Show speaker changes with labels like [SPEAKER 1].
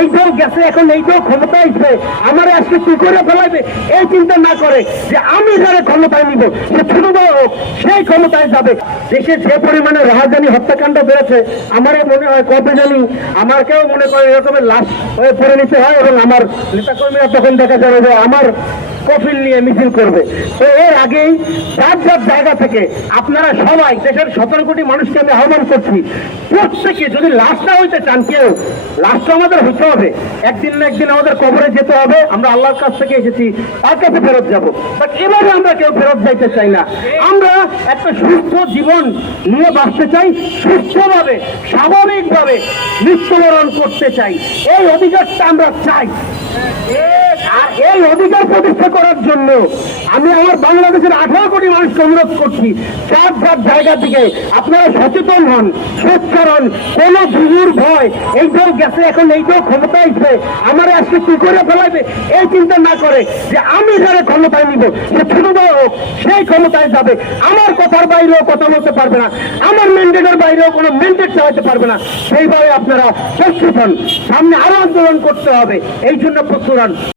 [SPEAKER 1] এই দল গেছে, এখন এই দল ক্ষমতা আসবে। আমার আজকে তুই করে ফেলাইবে? এই চিন্তা না করে যে আমি যারা ক্ষমতায় নিব, সে ছোট বড় হোক, সেই ক্ষমতায় যাবে। দেশে যে পরিমাণে রাহাজানি হত্যাকাণ্ড বেড়েছে, আমারও মনে হয় কবে জানি আমাকেও মনে করে এরকমের লাশ হয়ে পড়ে নিতে হয় এবং আমার নেতাকর্মীরা তখন দেখা যাবে যে আমার কফিল নিয়ে মিছিল করবে। তো এর আগেই যার যার জায়গা থেকে আপনারা সবাই দেশের সতেরো কোটি মানুষকে আমি আহ্বান করছি, প্রত্যেকে যদি লাশটা হইতে চান কেউ লাশটা আমাদের হইতে হবে। একদিন না একদিন আমাদের কবরে যেতে হবে। আমরা আল্লাহর কাছ থেকে এসেছি, তার কাছে ফেরত যাব। এভাবে আমরা কেউ ফেরত যাইতে চাই না। আমরা একটা সুস্থ জীবন নিয়ে বাঁচতে চাই, সুস্থভাবে, স্বাভাবিকভাবে মৃত্যুবরণ করতে চাই। এই অধিকারটা আমরা চাই। আর এই অধিকার প্রতিষ্ঠা করার জন্য আমি আমার বাংলাদেশের আঠারো কোটি মানুষকে অনুরোধ করছি, চার চার জায়গা থেকে আপনারা সচেতন হন, সোচ্চার হন, কোনো যুগুর ভয়, এই দল গেছে, এখন এই দল ক্ষমতা আসবে আমার আজকে তুই করে ফেলাইবে, এই চিন্তা না করে যে আমি যারা ক্ষমতায় নিব, সে ছোট বড় হোক, সেই ক্ষমতায় যাবে, আমার কথার বাইরেও কথা বলতে পারবে না, আমার ম্যান্ডেটের বাইরেও কোনো ম্যান্ডেট চালাতে পারবে না, সেইভাবে আপনারা হন, সামনে আরও আন্দোলন করতে হবে, এই জন্য প্রস্তুত